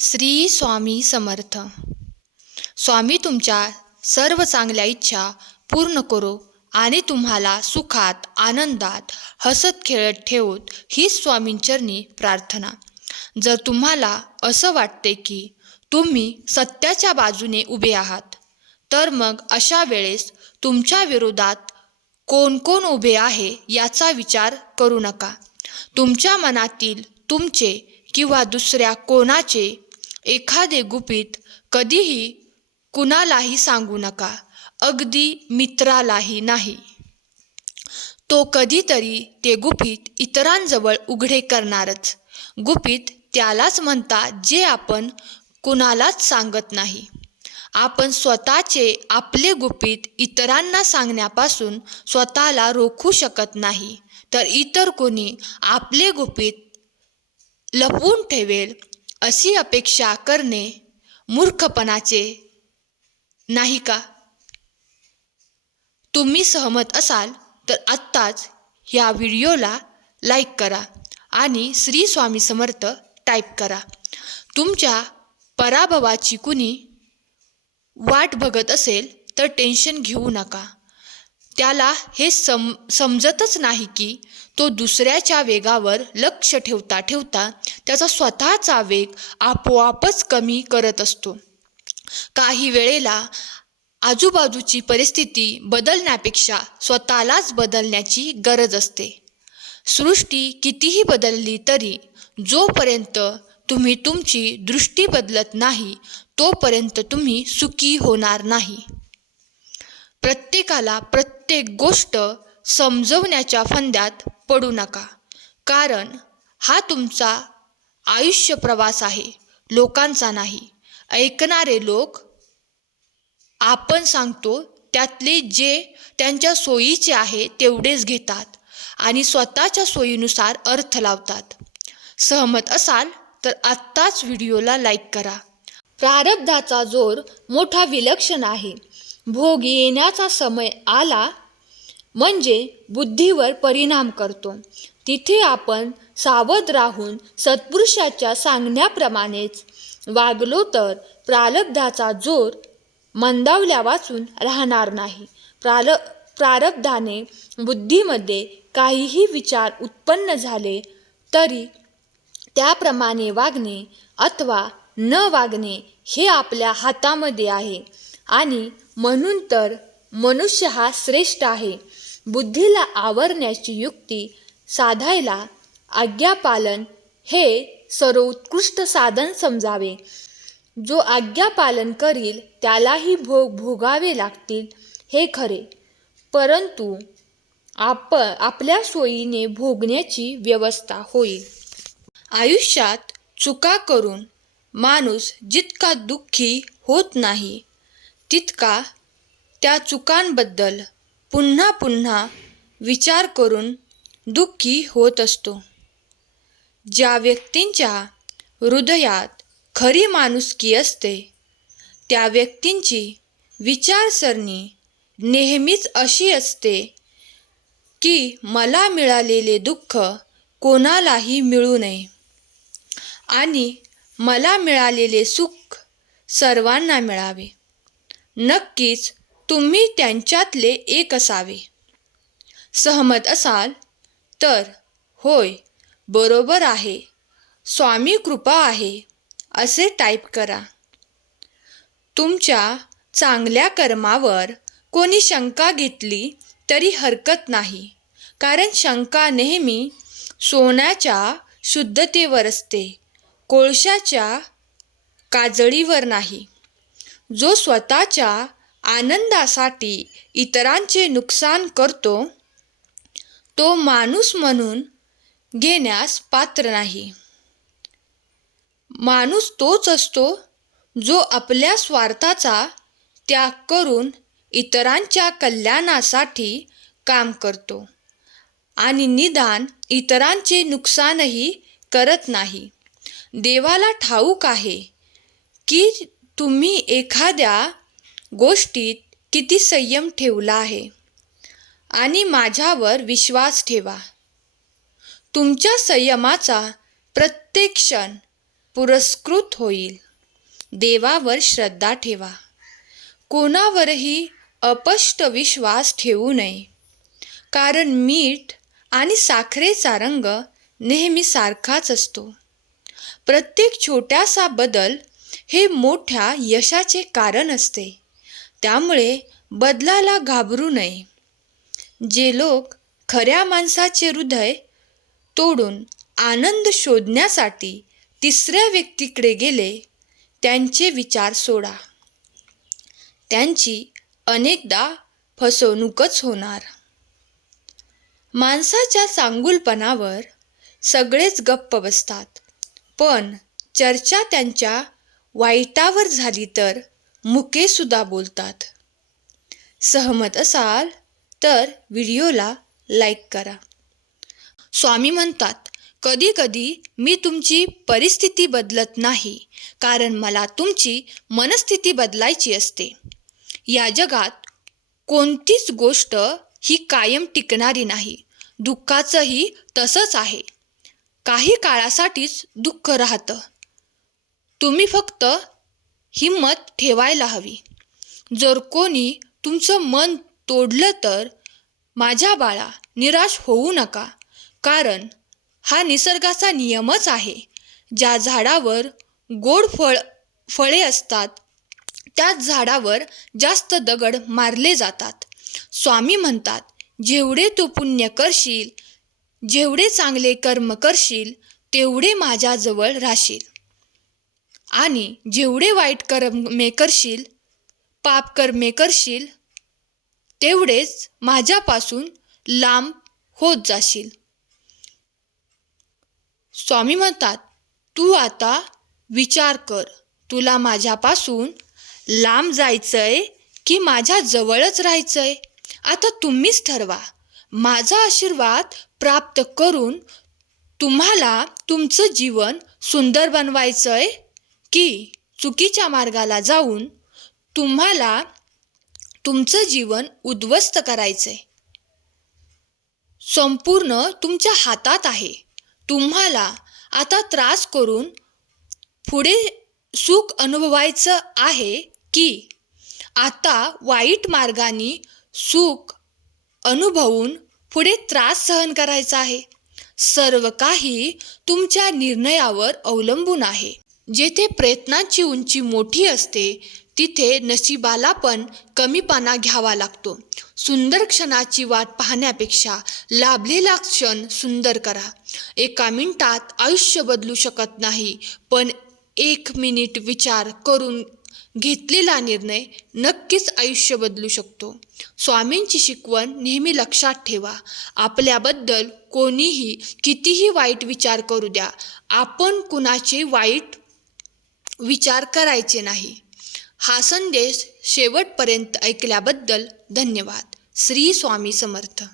श्री स्वामी समर्थ. स्वामी तुमच्या सर्व चांगल्या इच्छा पूर्ण करो आणि तुम्हाला सुखात आनंदात हसत खेळत ठेवत हीच स्वामींचरणी प्रार्थना. जर तुम्हाला असं वाटते की तुम्ही सत्याच्या बाजूने उभे आहात तर मग अशा वेळेस तुमच्या विरोधात कोण कोण उभे आहे याचा विचार करू नका. तुमच्या मनातील तुमचे किंवा दुसऱ्या कोणाचे एखादे गुपित कधीही कुणालाही सांगू नका. अगदी मित्रालाही नाही. तो कधीतरी ते गुपित इतरांजवळ उघडे करणारच. गुपित त्यालाच म्हणतात जे आपण कुणालाच सांगत नाही. आपण स्वतःचे आपले गुपित इतरांना सांगण्यापासून स्वतःला रोखू शकत नाही. तर इतर कोणी आपले गुपित लपवून ठेवेल अशी अपेक्षा करणे मूर्खपणाचे नाही का? तुम्ही सहमत असाल तर आत्ताच ह्या व्हिडिओला लाईक करा आणि श्री स्वामी समर्थ टाईप करा. तुमच्या पराभवाची कुणी वाट बघत असेल तर टेन्शन घेऊ नका. त्याला हे सम समजतच नाही की तो दुसऱ्याच्या वेगावर लक्ष ठेवता ठेवता त्याचा स्वतःचा वेग आपोआपच कमी करत असतो. काही वेळेला आजूबाजूची परिस्थिती बदलण्यापेक्षा स्वतःलाच बदलण्याची गरज असते. सृष्टी कितीही बदलली तरी जोपर्यंत तुम्ही तुमची दृष्टी बदलत नाही तोपर्यंत तुम्ही सुखी होणार नाही. प्रत्येकाला प्रत्येक गोष्ट समजवण्याच्या फंद्यात पडू नका. कारण हा तुमचा आयुष्य प्रवास आहे लोकांचा नाही. ऐकणारे लोक आपण सांगतो त्यातले जे त्यांच्या सोयीचे आहे तेवढेच घेतात आणि स्वतःच्या सोयीनुसार अर्थ लावतात. सहमत असाल तर आत्ताच व्हिडिओला लाईक करा. प्रारब्धाचा जोर मोठा विलक्षण आहे. भोग येण्याचा समय आला म्हणजे बुद्धीवर परिणाम करतो. तिथे आपण सावध राहून सत्पुरुषाच्या सांगण्याप्रमाणेच वागलो तर प्रारब्धाचा जोर मंदावल्या वाचून राहणार नाही. प्रार प्रारब्धाने बुद्धीमध्ये काहीही विचार उत्पन्न झाले तरी त्याप्रमाणे वागणे अथवा न वागणे हे आपल्या हातामध्ये आहे. आणि म्हणून तर मनुष्य हा श्रेष्ठ आहे. बुद्धीला आवरण्याची युक्ती साधायला आज्ञापालन हे सर्वोत्कृष्ट साधन समजावे. जो आज्ञापालन करील त्यालाही भोग भोगावे लागतील हे खरे. परंतु आप आपल्या सोयीने भोगण्याची व्यवस्था होईल. आयुष्यात चुका करून माणूस जितका दुःखी होत नाही तितका त्या चुकांबद्दल पुन्हा पुन्हा विचार करून दुःखी होत असतो. ज्या व्यक्तींच्या हृदयात खरी माणुसकी असते त्या व्यक्तींची विचारसरणी नेहमीच अशी असते की मला मिळालेले दुःख कोणालाही मिळू नये आणि मला मिळालेले सुख सर्वांना मिळावे. नक्कीच तुम्ही त्यांच्यातले एक असावे. सहमत असाल तर होय बरोबर आहे. स्वामी कृपा आहे असे टाईप करा. तुमच्या चांगल्या कर्मावर कोणी शंका घेतली तरी हरकत नाही कारण शंका नेहमी सोन्याच्या शुद्धतेवर असते कोळशाच्या काजळीवर नाही. जो स्वतःच्या आनंदासाठी इतरांचे नुकसान करतो तो माणूस म्हणून घेण्यास पात्र नाही. माणूस तोच असतो जो आपल्या स्वार्थाचा त्याग करून इतरांच्या कल्याणासाठी काम करतो आणि निदान इतरांचे नुकसानही करत नाही. देवाला ठाऊक आहे की तुम्ही एखाद्या गोष्टीत किती संयम ठेवला आहे? आणि माझ्यावर विश्वास ठेवा. तुमच्या संयमाचा प्रत्येक क्षण पुरस्कृत होईल. देवावर श्रद्धा ठेवा. कोणावरही अपष्ट विश्वास ठेवू नये. कारण मीठ आणि साखरेचा रंग नेहमी सारखाच असतो. प्रत्येक छोट्यासा बदल हे मोठ्या यशाचे कारण असते. त्यामुळे बदलाला घाबरू नये. जे लोक खऱ्या माणसाचे हृदय तोडून आनंद शोधण्यासाठी तिसऱ्या व्यक्तीकडे गेले त्यांचे विचार सोडा. त्यांची अनेकदा फसवणूकच होणार. माणसाच्या चांगुलपणावर सगळेच गप्प बसतात पण चर्चा त्यांच्या वाईटावर झाली तर मुकेसुद्धा बोलतात. सहमत असाल तर व्हिडिओला लाईक करा. स्वामी म्हणतात कधी कधी मी तुमची परिस्थिती बदलत नाही कारण मला तुमची मनस्थिती बदलायची असते. या जगात कोणतीच गोष्ट ही कायम टिकणारी नाही दुःखाचंही तसंच आहे. काही काळासाठीच दुःख राहतं. तुम्ही फक्त हिंमत ठेवायला हवी. जर कोणी तुमचं मन तोडलं तर माझ्या बाळा निराश होऊ नका कारण हा निसर्गाचा नियमच आहे. ज्या झाडावर गोड फळ फळे असतात त्याच झाडावर जास्त दगड मारले जातात. स्वामी म्हणतात जेवढे तू पुण्य करशील जेवढे चांगले कर्म करशील तेवढे माझ्याजवळ राहशील. आणि जेवढे वाईट कर्मे करशील पाप कर्मे करशील तेवढेच माझ्यापासून लांब होत जाशील. स्वामी म्हणतात तू आता विचार कर तुला माझ्यापासून लांब जायचंय की माझ्या जवळच राहायचंय? आता तुम्हीच ठरवा. माझा आशीर्वाद प्राप्त करून तुम्हाला तुमचं जीवन सुंदर बनवायचंय की चुकीच्या मार्गाला जाऊन तुम्हाला तुमचं जीवन उद्ध्वस्त करायचंय. संपूर्ण तुमच्या हातात आहे. तुम्हाला आता त्रास करून पुढे सुख अनुभवायचं आहे की आता वाईट मार्गाने सुख अनुभवून पुढे त्रास सहन करायचा आहे. सर्व काही तुमच्या निर्णयावर अवलंबून आहे. जेथे प्रयत्नांची उंची मोठी असते तिथे नशिबाला पण कमीपणा घ्यावा लागतो. सुंदर क्षणाची वाट पाहण्यापेक्षा लाभलेला क्षण सुंदर करा. एका मिनिटात आयुष्य बदलू शकत नाही पण एक मिनिट विचार करून घेतलेला निर्णय नक्कीच आयुष्य बदलू शकतो. स्वामींची शिकवण नेहमी लक्षात ठेवा. आपल्याबद्दल कोणीही कितीही वाईट विचार करू द्या. आपण कुणाचे वाईट विचार करायचे नाही. हा संदेश शेवटपर्यंत ऐकल्याबद्दल धन्यवाद. श्री स्वामी समर्थ.